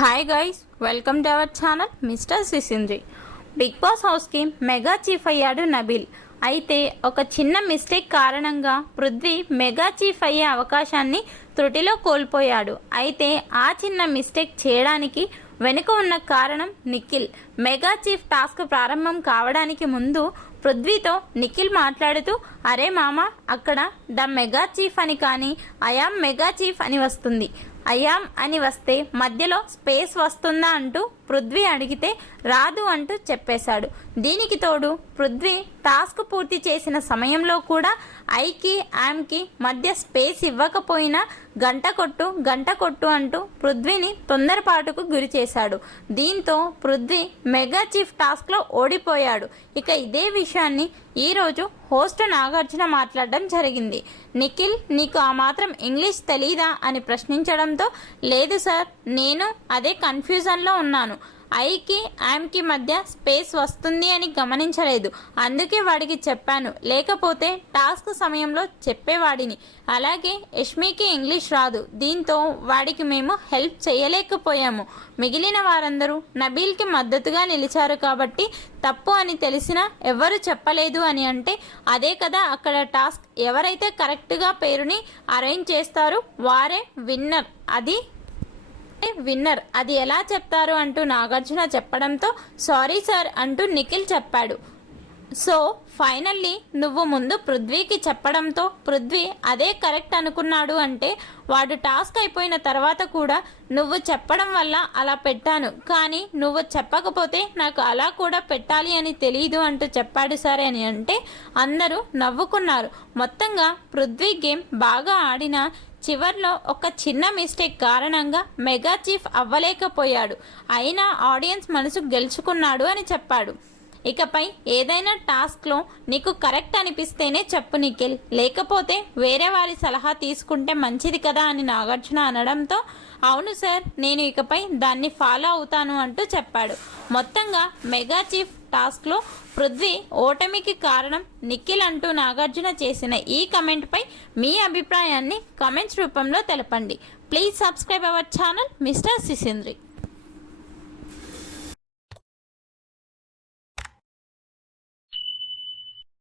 Hi guys, welcome to our channel mister Sisindri. Big boss హౌస్కి mega chief అయ్యాడు నబీల్. అయితే ఒక చిన్న మిస్టేక్ కారణంగా పృథ్వీ మెగా చీఫ్ అయ్యే అవకాశాన్ని త్రుటిలో కోల్పోయాడు. అయితే ఆ చిన్న మిస్టేక్ చేయడానికి వెనుక ఉన్న కారణం నిఖిల్. మెగా చీఫ్ టాస్క్ ప్రారంభం కావడానికి ముందు పృథ్వీతో నిఖిల్ మాట్లాడుతూ, అరే మామ, అక్కడ ద మెగా చీఫ్ అని కానీ ఐయామ్ మెగా చీఫ్ అని వస్తుంది, ఐయామ్ అని వస్తే మధ్యలో స్పేస్ వస్తుందా అంటూ పృథ్వీ అడిగితే రాదు అంటూ చెప్పేశాడు. దీనికి తోడు పృథ్వీ టాస్క్ పూర్తి చేసిన సమయంలో కూడా ఐకి యామ్కి మధ్య స్పేస్ ఇవ్వకపోయినా గంట కొట్టు అంటూ పృథ్వీని తొందరపాటుకు గురి చేశాడు. దీంతో పృథ్వీ మెగా చీఫ్ టాస్క్లో ఓడిపోయాడు. ఇక ఇదే విషయాన్ని ఈరోజు హోస్ట్ నాగార్జున మాట్లాడడం జరిగింది. నిఖిల్, నీకు ఆ మాత్రం ఇంగ్లీష్ తెలీదా అని ప్రశ్నించడంతో, లేదు సార్, నేను అదే కన్ఫ్యూజన్లో ఉన్నాను, ఐకి యామ్కి మధ్య స్పేస్ వస్తుంది అని గమనించలేదు, అందుకే వాడికి చెప్పాను, లేకపోతే టాస్క్ సమయంలో చెప్పేవాడిని. అలాగే యష్మికి ఇంగ్లీష్ రాదు, దీంతో వాడికి మేము హెల్ప్ చేయలేకపోయాము. మిగిలిన వారందరూ నబీల్కి మద్దతుగా నిలిచారు కాబట్టి తప్పు అని తెలిసినా ఎవరు చెప్పలేదు అని అంటే, అదే కదా అక్కడ టాస్క్, ఎవరైతే కరెక్ట్గా పేరుని అరేంజ్ చేస్తారో వారే విన్నర్, అది ఎలా చెప్తారు అంటూ నాగార్జున చెప్పడంతో, సారీ సార్ అంటూ నిఖిల్ చెప్పాడు. సో ఫైనల్లీ నువ్వు ముందు పృథ్వీకి చెప్పడంతో పృథ్వీ అదే కరెక్ట్ అనుకున్నాడు. అంటే వాడు టాస్క్ అయిపోయిన తర్వాత కూడా నువ్వు చెప్పడం వల్ల అలా పెట్టాను, కానీ నువ్వు చెప్పకపోతే నాకు అలా కూడా పెట్టాలి అని తెలియదు అంటూ చెప్పాడు సార్ అని అంటే అందరూ నవ్వుకున్నారు. మొత్తంగా పృథ్వీ గేమ్ బాగా ఆడినా చివర్లో ఒక చిన్న మిస్టేక్ కారణంగా మెగా చీఫ్ అవ్వలేకపోయాడు. అయినా ఆడియన్స్ మనసు గెలుచుకున్నాడు అని చెప్పాడు. ఇకపై ఏదైనా టాస్క్లో నీకు కరెక్ట్ అనిపిస్తేనే చెప్పు నిఖిల్, లేకపోతే వేరే వారి సలహా తీసుకుంటే మంచిది కదా అని నాగార్జున అనడంతో, అవును సార్, నేను ఇకపై దాన్ని ఫాలో అవుతాను అంటూ చెప్పాడు. మొత్తంగా మెగా చీఫ్ టాస్క్లో పృథ్వీ ఓటమికి కారణం నిఖిల్ అంటూ నాగార్జున చేసిన ఈ కమెంట్పై మీ అభిప్రాయాన్ని కమెంట్స్ రూపంలో తెలపండి. Please subscribe our channel mister సిసింద్రి.